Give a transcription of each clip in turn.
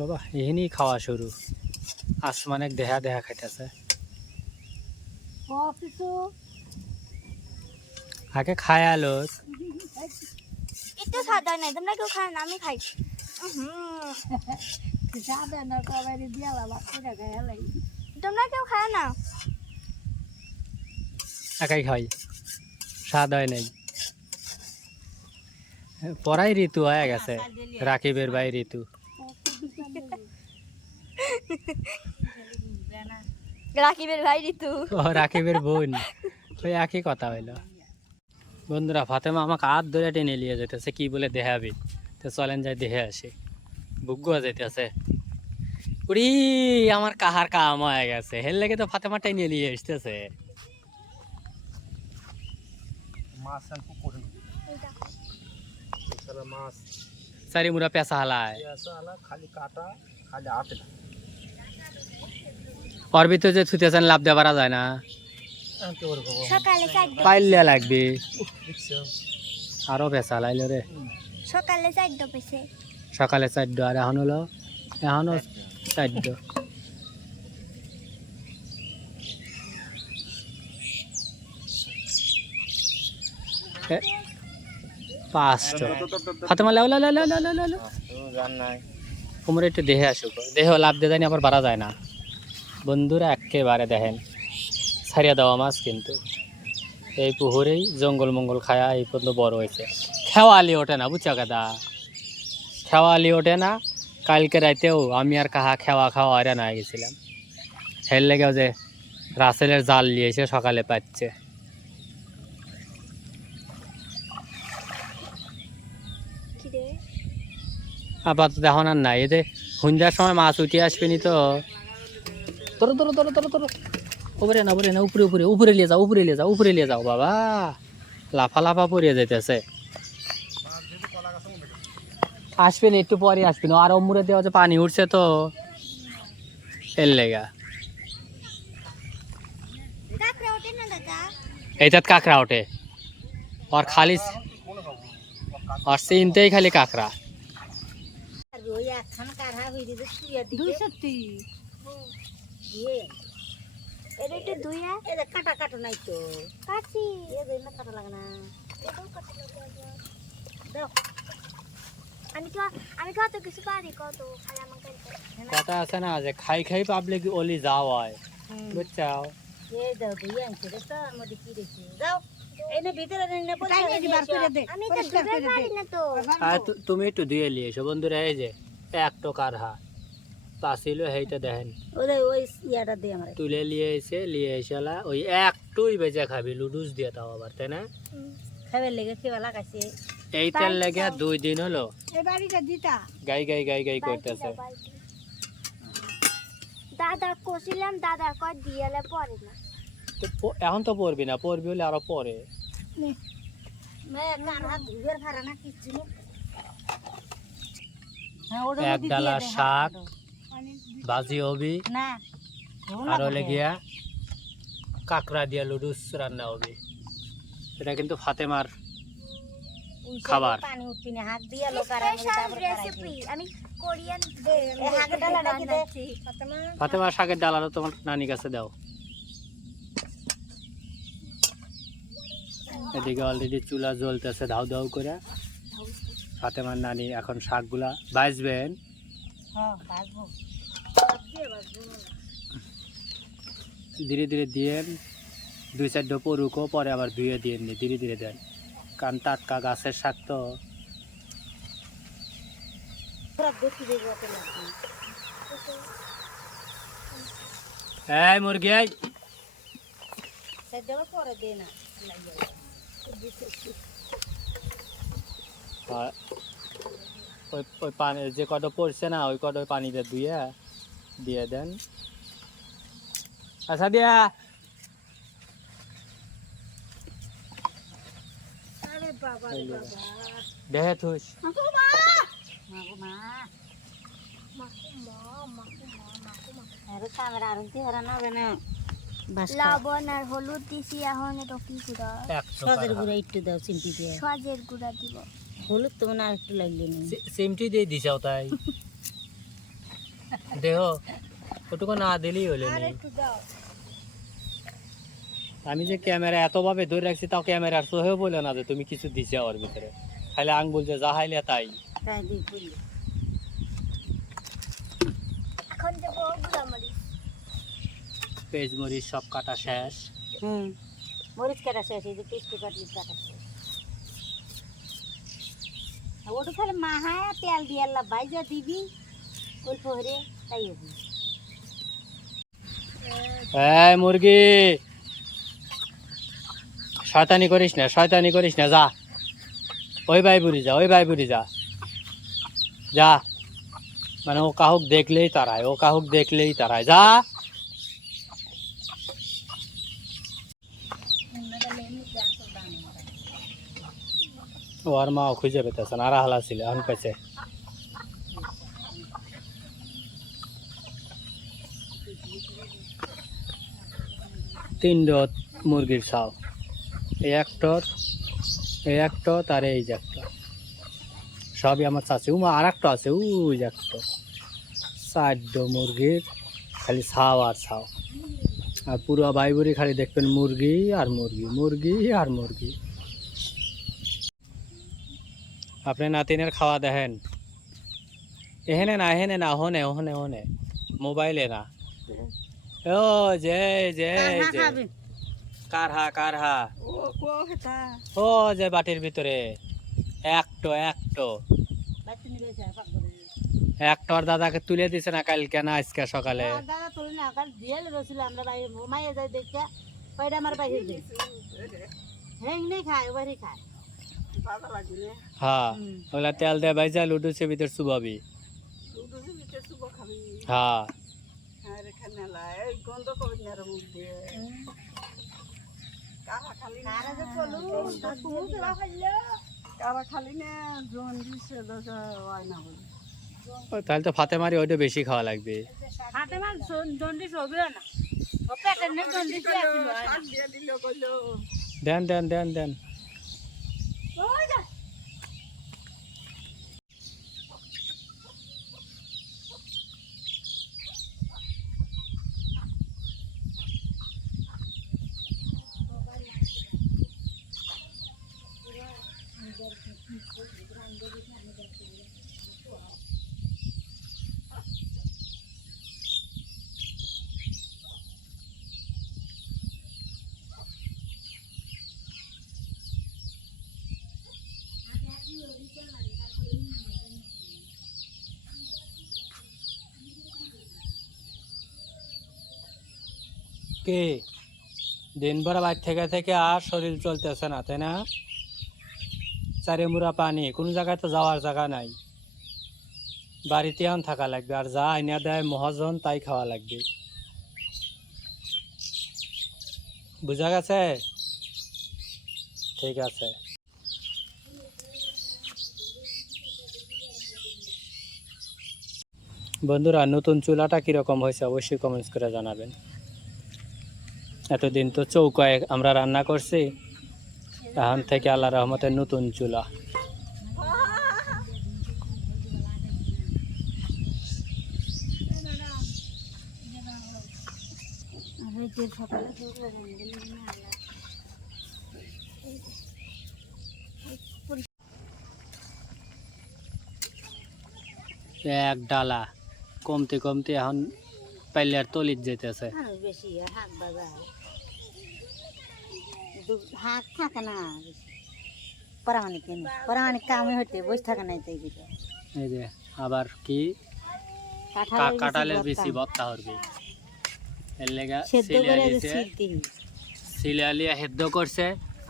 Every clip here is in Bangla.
বাবা এখানেই খাওয়া শুরু আসমানে দেহা দেহা খাইতেছে আগে খায় আলো একটু সাদা নাই তোমরা কেউ খায় না আমি খাই তোমরা কেউ খায় না একাই খাই স্বাদ হয় নাই পরাই ঋতু হয়ে গেছে রাকিবের ভাই ঋতু রাকিবের ভাই ঋতু ও রাকিবের বোন ওই একই কথা হইলো বন্ধুরা ফাতেমা আমাকে হাত ধরে টেনে নিয়ে যেতেছে কি বলে দেখাবি তো চলেন যাই দেখে আসি বুগ্গুয়া যেতেছে উড়ি আমার কাহার কাম হয়ে গেছে হেল লেগে তো ফাতেমা টেনে নিয়ে আসতেছে সারি মুরা পেশা হালায় ওর ভিতরে যে ছুতেছেন লাভ দেওয়া পারা যায় না সকালে পাইলে লাগবে আরো পেশা লাইলো রে সকালে 4 পেছে সকালে 4 আর এখন হলো এখনো 4 5টা ফাতেমা লাও লাও লাও লাও লাও লাও তোমরা একটু দেহে আসুক দেহ লাভ দিয়ে যায়নি আবার বাড়া যায় না বন্ধুরা একেবারে দেখেন ছাড়িয়ে দেওয়া মাছ কিন্তু এই পুকুরেই জঙ্গল মঙ্গল খায়া এই পর্যন্ত বড় হয়েছে খেওয়ালি ওঠে না বুঝছো কাদা খেওয়ালি ওঠে না কালকে রাতেও আমি আর কাহা খেওয়া খাওয়া আরে না গেছিলাম হেল লেগেও যে রাসেলের জাল নিয়েছে সকালে পাচ্ছে আপাতত এখন আর নাই এতে সন্ধ্যার সময় মাছ উঠে আসবেনি তো তোর তোর তোর তোর তোর উপরে না উপরে উপরে উপরে নিয়ে যাও উপরে নিয়ে যাও উপরে নিয়ে যাও বাবা লাফা লাফা পড়িয়ে যাইতেছে আসবেন একটু পরে আসবেন আর অমুরে দেওয়া যে পানি উঠছে তো এর লেগা এইটাত কাঁকড়া ওঠে আর খালি আর চিনতেই খালি কাঁকড়া কাটা কাটো নাই তো কাটছি কাটা লাগে না আমি কত কিছু পারি কত খালি আমাকে কথা আছে না যে খাই খাই পাবলিক ওলি যাও হয় বুঝছাও এই দাও দুই আনছে রে তো আমার কি রেখে যাও এনে ভিতরে এনে বল আমি তো ধরে পারি না তো আর তুমি একটু দিয়ে নিয়ে এসো বন্ধুরা এই যে 1 টাকার হা পাছিল হেইটা দেখেন ওরে ওই ইয়াটা দে আমারে তুলে নিয়ে এসেলা ওই একটুই বেজে খাবি লুডুস দিয়ে দাও আবার তাই না খাবে লেগে খেবা লাগাইছে এই তেল লেগে 2 দিন হলো এই বাড়িটা দিতা গাই গাই গাই গাই করতেছে দাদা কইছিলাম দাদা কই দিয়ালে পড়ে না তো এখন তো পড়বি না পড়বি হলে আরো পরে মে কান হাত ধুইবার পারে না কিছু এক ডালা শাক ভাজি হবি না আর হলে গিয়া কাঁকড়া দিয়া লুডুস রান্না হবে এটা কিন্তু ফাতেমার খাবার পানি উঠবি না হাত দিয়া লোকার রেসিপি আমি কোরিয়ান হাগ ডালা কি দে ফাতেমা শাকের ডালাটা তোমার নানি কাছে দাও এদিকে অলরেডি চুলা জ্বলতেছে ধাউ ধাউ করে ফাতেমার নানি এখন শাকগুলা ভাজবেন হ্যাঁ ভাজবো ধীরে ধীরে দিয়েন 2-4 ডোপ রুকো পরে আবার ধুয়ে দিয়ে ধীরে ধীরে দেন কারণ টাটকা গাছের শাক তো এই মুরগি পরে দে না ওই পানি যে কটা পড়ছে না ওই কটা পানিতে ধুয়ে দিয়ে দেন আচ্ছা দিয়া আরে বাবা রে বাবা দেহে থুস আরে ক্যামেরা আরতি হরা না বেনা লবণ আর হলুদ দিছি এখন এটা কি গুঁড়া সজের গুঁড়া একটু দাও চিমটি দিয়ে সজের গুঁড়া দিব হলুদ তো না একটু লাগলে না চিমটি দিয়ে দিছাও তাই দেহ ওটুকু না দিলেই হলো আর নি। একটু দাও আমি যে ক্যামেরা এতভাবে ধরে রাখছি তাও ক্যামেরার সহেও বলে না যে তুমি কিছু দিছে ওর ভিতরে, খালি আঙ্গুল যে যা হাইলে তাই। তাই দিই বলি এখন দেবো গুলামরিচ পেঁয়াজ মরিচ সব কাটা শেষ। মরিচ কাটা শেষ এই যে পেস্টি কাটলি কাটা শেষ ওটা খালি মাহায় তেল দিয়ে আল্লাহ ভাইজা দিবি অল্প হরে তাই হবে এই মুরগি শয়তানি করিস না, শয়তানি করিস না, যা ওই ভাই বুড়ি যা, ওই ভাই বুড়ি যা, যা। মানে ও কাহুক দেখলেই তারায়, ও কাহুক দেখলেই তারায়, যা। ওর মাও খুঁজে পেতেছে না, আর হালা ছিল এখন পেছে। তিনটা মুরগির ছাও, এই একটা আর এই যে একটা, সবই আমার চাষি। আর একটা আছে ওই যে একটা, 4টা মুরগির খালি ছাও আর ছাও। আর পুরো বাইবুরি খালি দেখবেন মুরগি আর মুরগি, মুরগি আর মুরগি। আপনি নাতিনের খাওয়া দেখেন, এহেনে না, এহেনে না, হনে হনে হনে, মোবাইলে না। ও যে যে যে কারহা কারহা, ও যে বাটির ভিতরে একটার দাদাকে তুলে দিছে না কালকে না আজকে সকালে। দাদা তুলি না কাল দিয়েল রছিল আমরা বাইরে মাইয়ে যাই দেখে কইরা আমার বাইরে দিই হেং নেই খায় ওবারই খায় হ্যাঁ ওগুলা তেল দিয়ে ভাইজা লুডুসের ভিতর চুবাবি। হ্যাঁ তাহলে তো ফাতে মারি ওইটা বেশি খাওয়া লাগবে। হাতে মান জন্ডিস হবে না ও পেটের নে জন্ডিস আসিল দেন দেন দেন দেন। ওই যা কে দিনভর বাইর থেকে থেকে আর শরীর চলতেছে না, তাই না? চারে মুড়া পানি, কোনো জায়গায় তো যাওয়ার জায়গা নাই, বাড়িতে এখন থাকা লাগবে। আর যা আইনা দেয় মহাজন তাই খাওয়া লাগবে, বুঝা গেছে? ঠিক আছে। বন্ধুরা নতুন চুলাটা কিরকম হয়েছে অবশ্যই কমেন্টস করে জানাবেন। এতদিন তো চৌকায় আমরা রান্না করছি, এখন থেকে আল্লাহ রহমতের নতুন চুলা। এক ডালা কমতে কমতে এখন পাইলার তলিত যেতেছে। বেশি হাত বাজার হাত থাকে না পরামানিক পরামানিক কামে হইতে বসে থাকে না তাই দিকে এই যে আবার কি কাঁঠালের বেশি ভর্তা হরবি, এর লেগা সিলিয়া সেদ্ধ করছে।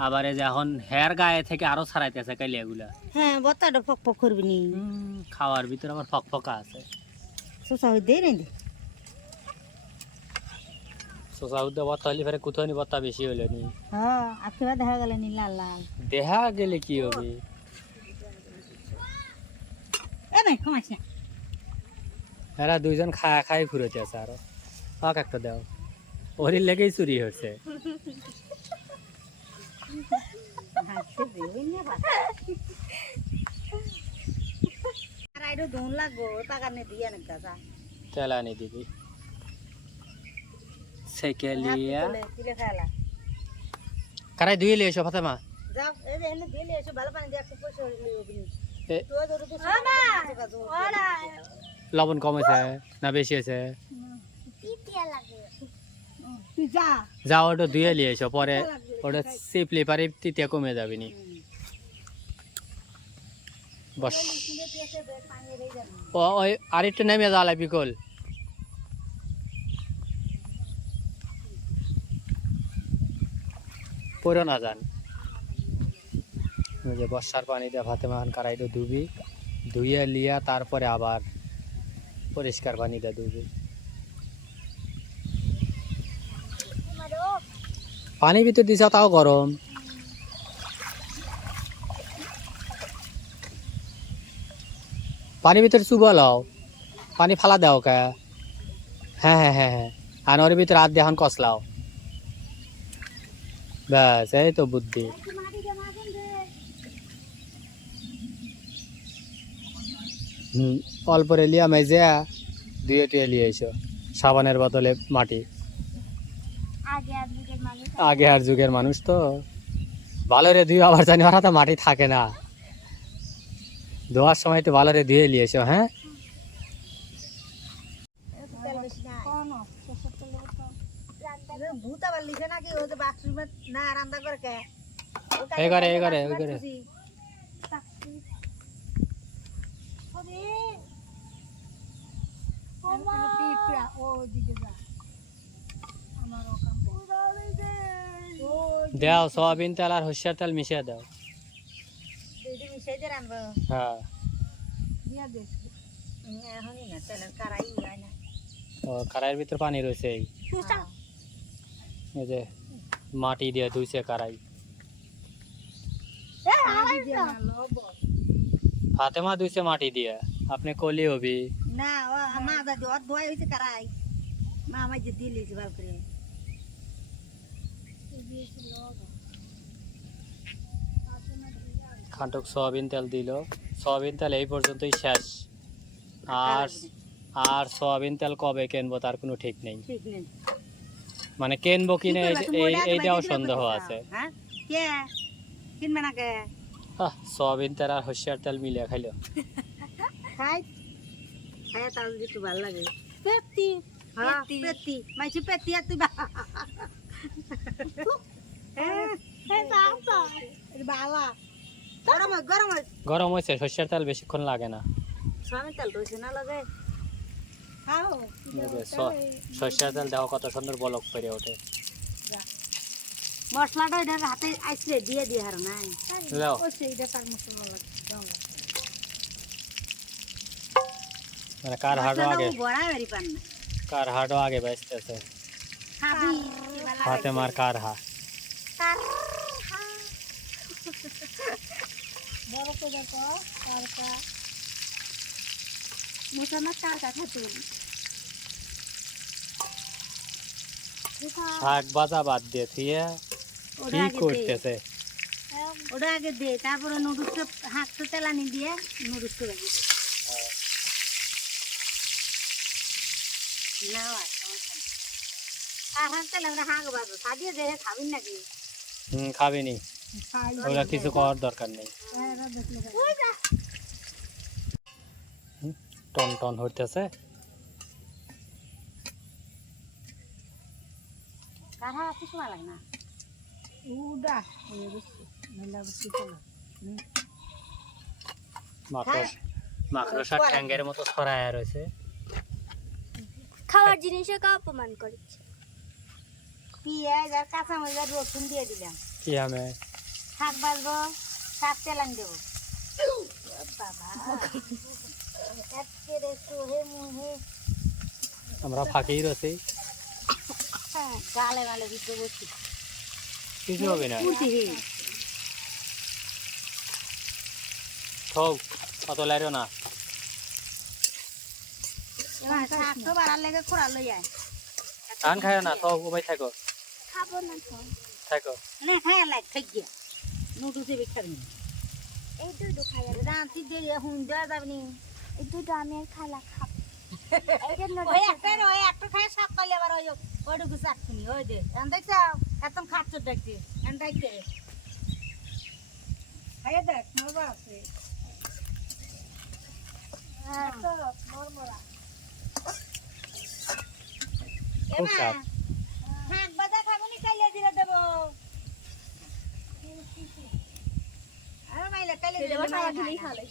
আবার এই যে এখন হেয়ার গায়ে থেকে আরো ছাড়াইতেছে কালিয়াগুলা। হ্যাঁ ভর্তাটা ফক ফক করবি নি, খাওয়ার ভিতরে আবার ফকফকা আছে। শোষা হই দে রে শোষা উদ্দে ভর্তা হলে ফেরে কুথনি ভর্তা বেশি হইল নি। হ্যাঁ আখিবা দেখা গেল নি লাল লাল দেখা গেলে কি হবে? এ ভাই কমাইছ না, এরা দুইজন খায়া খাই ঘুরেতে আছে। আরো পাক একটা দাও, ওরই লেগেই চুরি হচ্ছে। আর আইরো দোন লাগবো পাগানে দিয়া না গাজা তেল আনি দিবি সেকে লিয়া তুলে খালা কারাই ধুয়ে লিয়ে এসো ফাতেমা যাও এই যে এনে দিয়ে এসে ভালো পানি দিয়ে একটু পয়সা লিও বিনি এ- তো ধরো তো লবণ কম হয়েছে না বেশি হয়েছে পিটিয়া লাগে তুই যা যা ওটা ধুয়ে লিয়ে এসো পরে ওটা সিপলি পারে তিতিয়া কমে যাবে নি বস ওই আরেকটু নেমে যাওয়া লাগবি কল পড়ো না যান ওই যে বর্ষার পানি দিয়ে ফাতেমা খান কারাইটা ধুবি ধুয়ে লিয়া তারপরে আবার পরিষ্কার পানি দিয়ে ধুবি পানি ভিতর দিছ তাও গরম পানি ভিতরে চুবা লও পানি ফালা দাও কে হ্যাঁ হ্যাঁ হ্যাঁ হ্যাঁ আর ওর ভিতরে হাত দিয়ে এখন কষলাও ব্যাস এই তো বুদ্ধি অল্প লিয়া মেজে দুয়ে টুয়ে লিয়ে এসো সাবানের বদলে মাটি আগে আর যুগের মানুষ তো ভালো রে ধুয়ে আবার জানি ওরা তো মাটি থাকে না ধোয়ার সময় তো ভালো রে ধুয়ে নিয়ে এসো হ্যাঁ ভূত আবার লিখে নাকি ও যে বাক্স না রান্না করে কে এই করে এই করে ওই করে দাও সয়াবিন তেল আর সর্ষের তেল মিশিয়ে দাও হ্যাঁ ও কড়াইয়ের ভিতর পানি রয়েছে এই যে মাটি দিয়ে ধুইছে কড়াই ফাতেমা ধুইছে মাটি দিয়ে আপনি কলি হবি না মা দাদি অত ধোয়া হয়েছে কারাই মা আমার যে দিয়ে লিয়েছে ভালো করে খান্টক সয়াবিন তেল দিল সয়াবিন তেল এই পর্যন্তই শেষ আর আর সয়াবিন তেল কবে কিনবো তার কোনো ঠিক নেই ঠিক নেই মানে কিনবো কিনে এইটাও সন্দেহ আছে হ্যাঁ কে কিনবে না কে সয়াবিন তেল আর সর্ষের তেল মিলিয়ে খাইলো খাই খাই তাহলে একটু ভালো লাগে পেটি হ্যাঁ পেটি মাইছি পেটি আর তুই বাবা গরম গরম গরম হয়েছে সর্ষের তেল বেশিক্ষণ লাগে না সয়াবিন তেল রয়েছে না লাগে খাও সর্ষের তেল দেওয়া কত সুন্দর বলক করে ওঠে মশলাটা এটার হাতে আইসলে দিয়ে দিয়ে হার নাই লাও এটা তার মশলা লাগে মানে কার হাড়ও আগে বড়া বেরি পান না কার হাড়ও আগে বাঁচতেছে খাবি ফাতেমার কার হা বড় করে দেখো কারকা মুসানা কারকা খাতে শাক ভাজা বাদ দিয়ে থিয়ে কি করতেছে ওটা আগে দে তারপরে নুডলসটা হাঁকতে তেলানি দিয়ে নুডলসটা লাগিয়ে দে না আর হাঁকতে লাগলে হাঁক বাজো সাজিয়ে দে খাবিন নাকি খাবিনি ওগুলা কিছু করার দরকার নেই টন টন হইতেছে কাহা কিছু লাগে না উডা মাকড়সা ঠ্যাঙ্গের মতো ছড়ায় রয়েছে খাওয়ার জিনিসে কা অপমান করেছে পেঁয়াজ আর কাঁচা মরিচ আর রসুন দিয়ে দিলাম কি আমি শাক বাজবো শাক তেলান দেবো বাবা একেরে সোহে মুহে আমরা ফাঁকেই রয়েছি গালে গালে দিতে বসি কিছু হবে না থোক অত লাইরো না শাক তো বাড়ার লেগে খোড়া লই আয় ধান খায় না থোক ওবাই থাকো খাবো না তো থাকো না খায় লাগ ঠিক গিয়া নুডলসে বিখাবি এই দুটো খাই যাবে রান্তি দিয়ে হুন দেওয়া যাবে নি এই দুটো আমি আর খালা খাবো ওই একটা খায় সাত পাইলে আবার ওই ওইটুকু চাটনি ওই দে দেখছ এত খাচ্ছ দেখছি দেখতে খাইয়ে দেখ মজা আছে খুব স্বাদ শাক ভাজা খাবো নি কাইলে দিলে দেবো আর মাইলে কাইলে দেবো সারা দিনই খালে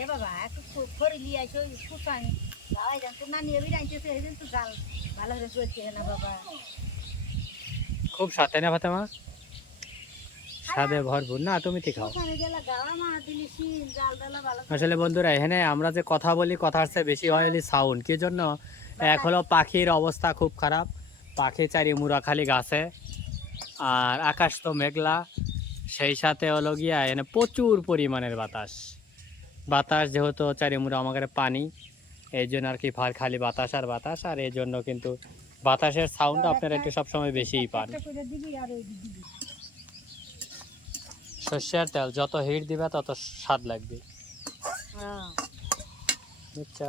এ বাবা একটু খড়ি লিয়ে আসো কুচানি বাবা জান তো না নিয়ে বিরাইছে সেদিন তো জাল ভালো করে চলছে না বাবা খুব স্বাদ তাই না ফাতেমা স্বাদে ভরপুর না তুমি তো খাও ওখানে গেলে গাওয়া মা দিলি শিন জাল ডালা ভালো আসলে বন্ধুরা এখানে আমরা যে কথা বলি কথার চেয়ে বেশি হয় হলি সাউন্ড কি জন্য এক হলো পাখির অবস্থা খুব খারাপ পাখি চারি মুড়া খালি গাছে আর আকাশ তো মেঘলা সেই সাথে হলো গিয়া এখানে প্রচুর পরিমাণের বাতাস যেহেতু চারি মুড়া আমাদের পানি এই জন্য আর কি খালি বাতাস আর এই জন্য কিন্তু বাতাসের সাউন্ড আপনারা একটু সবসময় বেশিই পান সর্ষের তেল যত হিট দিবে তত স্বাদ লাগবে বুঝছো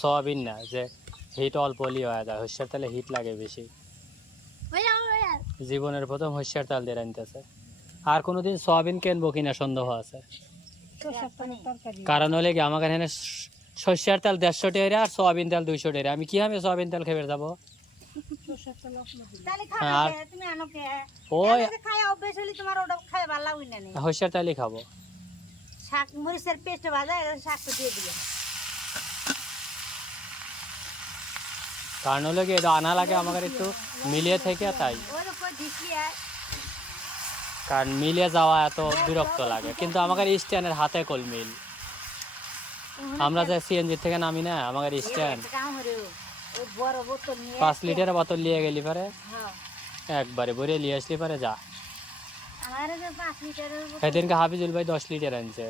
সয়াবিন না যে হিট অল্প হলেই হয়ে যায় সর্ষের তেলে হিট লাগে বেশি জীবনের প্রথম সর্ষের তেল দিয়ে রাঁধতেছে আর কোনোদিন সয়াবিন কিনবো কিনা সন্দেহ আছে কারণ হলে কি আমাকে এখানে সর্ষের তেল 150 টাকা আর সয়াবিন তেল 200 টাকা আমি কি আমি সয়াবিন তেল খেয়ে যাবো আর ওই সর্ষের তেলই খাবো শাক মরিচের পেস্ট ভাজা শাকটা দিয়ে দিলাম কারণ হলো কি এটা আনা লাগে আমাদের একটু মিলিয়ে থেকে তাই কারণ মিলে যাওয়া এত বিরক্ত লাগে কিন্তু আমাদের স্ট্যান্ডের হাতে কল মিল আমরা যে সিএনজি থেকে নামি না আমাদের স্ট্যান্ড 5 লিটারের বোতল নিয়ে গেলি পারে একবারে ভরে নিয়ে আসলি পারে যা সেদিনকে হাফিজুল ভাই 10 লিটার আনছে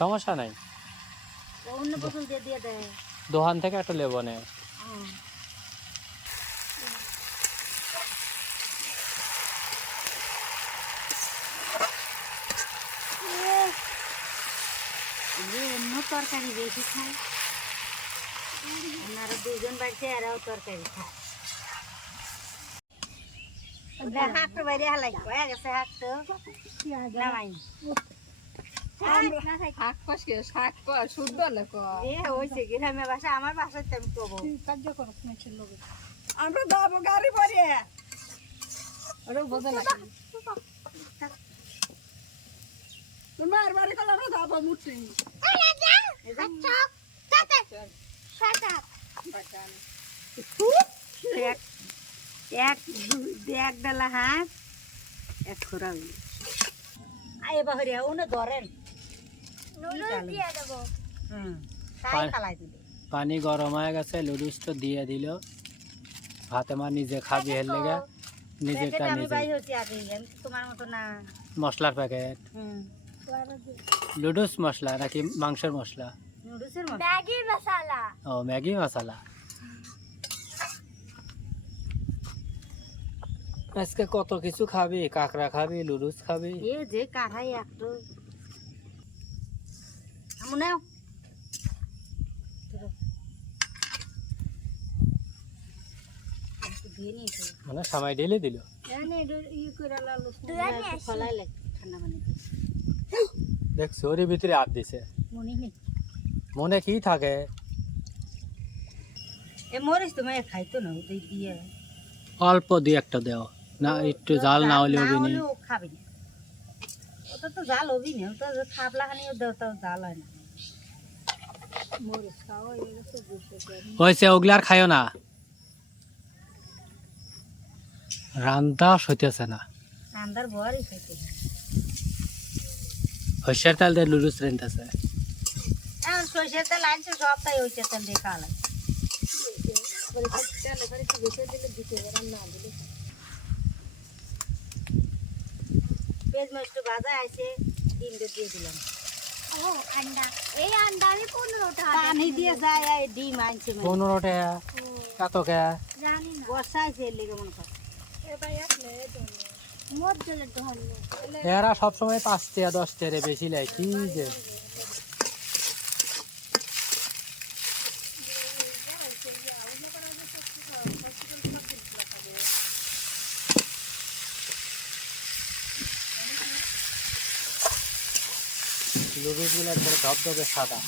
সমস্যা নাই দোকান থেকে একটা লেবো নে তরকারি বেশি খায় আপনারা দুজন বাড়িতে এরাও তরকারি খায় হাঁকটো বাইরে হালাই হয়ে গেছে হাঁকটো নামাই গ্রামের বাসা আমার বাসায় আমি করবো আমরা যাবো গাড়ি পরে তোমার বাড়ি কল আমরা যাবো মুটি এক ডালা হাঁস এক খোরা আয় বাহরিয়া উনি ধরেন পানি গরম হয়ে গেছে লুডুস তো দিয়ে দিল ফাতেমা নিজে খাবি হের লেগে নিজেরটা নিজে তোমার মতো না মশলার প্যাকেট লুডুস মশলা নাকি মাংসের মশলা ম্যাগি মশলা ও ম্যাগি মশলা আজকে কত কিছু খাবি কাঁকড়া খাবি লুডুস খাবি এ যে কাঁঠাই একটু আমু নাও মানে সময় ঢেলে দিল দেখছো ওর ভিতরে হাত দিছে মনে কি থাকে মরিস তোমায় খাইতো না দিয়ে অল্প দিয়ে একটা দেও না একটু জাল না হলে হবে না খাবি না ওটা তো জাল হবি না ওটা খাবলা খানি দাও তাও জাল হয় না মরিস খাও হয়েছে ওগুলার খাইও না রান্দা হইতেছে না রান্দার বড়ই খাইতেছে সর্ষের তেল দিয়ে লুডুস রান্তাছে এখন সর্ষের তেল আনছে সব তাই হইছে তেল দিয়ে খাওয়া পেঁয়াজ মাছটা ভাজা আছে ডিম দিয়ে দিলাম এই আন্ডা আমি 15 টাকা পানি দিয়ে যায় এই ডিম আনছে 15 টাকা কত কে জানি না বর্ষা আছে লেগে মনে কর এ ভাই আপনি এরা সবসময় 5 টাকা 10 টাকা বেশি লাই কি যে লুডুস গুলো একবারে ধবধবে সাদা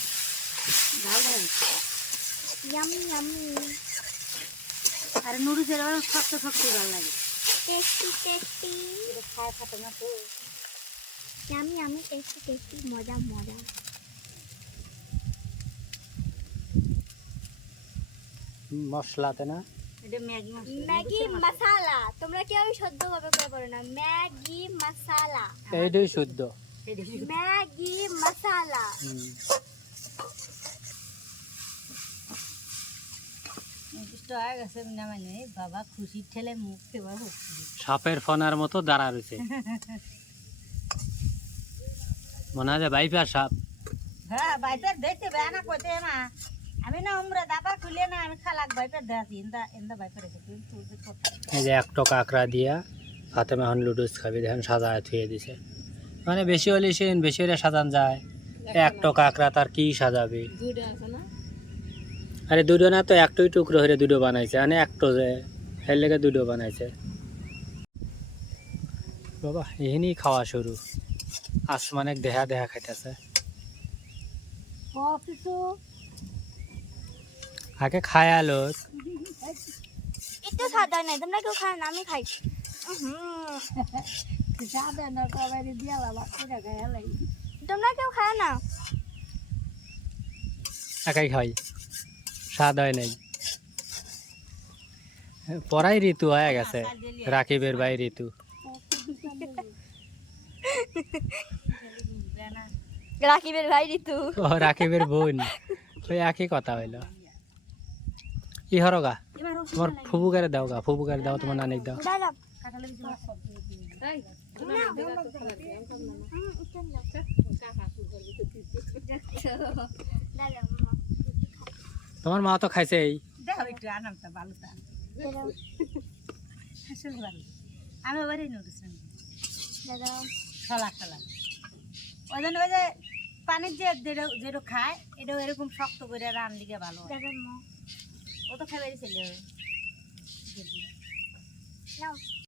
আর নুডলসের শক্ত শক্ত ভালো লাগে টেস্টি টেস্টি খায় খাতে না তো আমি টেস্টি টেস্টি মজা মজা মশলাতে না এটা ম্যাগি মশলা তোমরা কি আমি শুদ্ধ ভাবে করে পারো না ম্যাগি মশলা এইটাই শুদ্ধ ম্যাগি মশলা বাবা খুশি ঠেলে মুখ খেবার হচ্ছে সাপের ফনার মতো দাঁড়া রয়েছে মনে হয় বাইপার সাপ হ্যাঁ বাইপার দেখতে বেনা কইতে না আমি না উমরা দাবা খুলে না আমি খালাক বাইপার দেখাছি ইন্দা বাইপার রেখেছি এই যে 1 টাকা কাঁকড়া দিয়া ফাতেমা এখন লুডুস খাবি দেখেন সাজায় থুয়ে দিছে মানে বেশি হলে সেন বেশি হলে সাজান যায় 1 টাকা কাঁকড়া তার কি সাজাবে আরে দুটো না তো একটাই টুকরো হয়ে দুটো বানাইছে মানে একটা যে এর লেগে দুটো বানাইছে বাবা এখানেই খাওয়া শুরু আসমানে দেহা দেহা খাইতেছে আগে খায় আলো একটু সাদা নাই তোমরা কেউ খায় না আমি খাই সাদা না কবারে দিয়া বাবা এটা গায়ে লাগি তোমরা কেউ খায় না একাই খাই স্বাদ হয় নাই পরাই ঋতু হয়ে গেছে রাকিবের ভাই ঋতু রাকিবের ভাই ঋতু ও রাকিবের বোন ওই একই কথা হইলো কি হরগা তোমার ফুবুকারে দাও গা ফুবুকারে দাও তোমার নানিক দাও তোমার মা তো খাইছে এই আমি বাড়ি নুডলস খালা খালা ওই জন্য ওই যে পানির যে যেটা খায় এটাও এরকম শক্ত করে রান দিকে ভালো ও তো খাই ছেলে